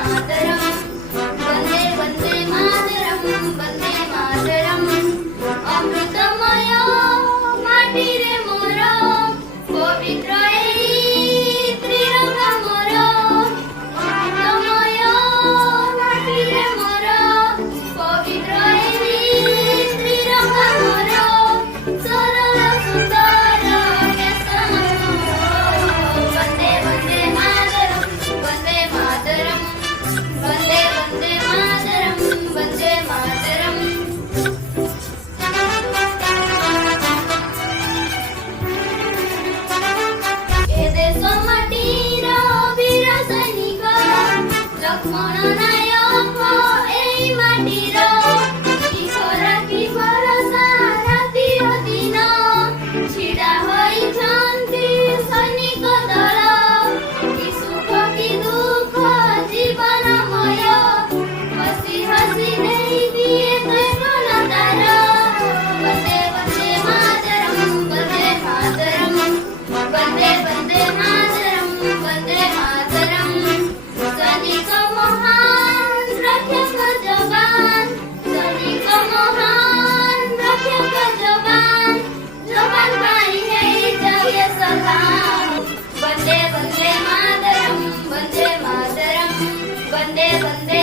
मातरम वंदे वंदे मातरम वंदे मातरम अमृतमय माटी रे मोर पवित्र एई त्रिरंगा मोर अमृतमय माटी रे मोर पवित्र एई त्रिरंगा मोर सरल सुंदर केसर वंदे वंदे मातरम वंदे मातरम वंदे वंदे मातरम वंदे मातरम ए देश माटीर वीर सैनिक लक्ष्मण नायक एई माटीर किशोर की भरोसा राति दिन छिड़ा होइछन्ति सैनिक दल कि सुख कि दुख जीवनमय हसी हसी देई दिए तैनतार वंदे वंदे मातरम वंदे मातरम वंदे वंदे मातरम वंदे मातरम सैनिक महान रक्षक जवान सैनिक महान रक्षक जवान जवान पाई है जय सलाम वंदे वंदे मातरम वंदे मातरम वंदे वंदे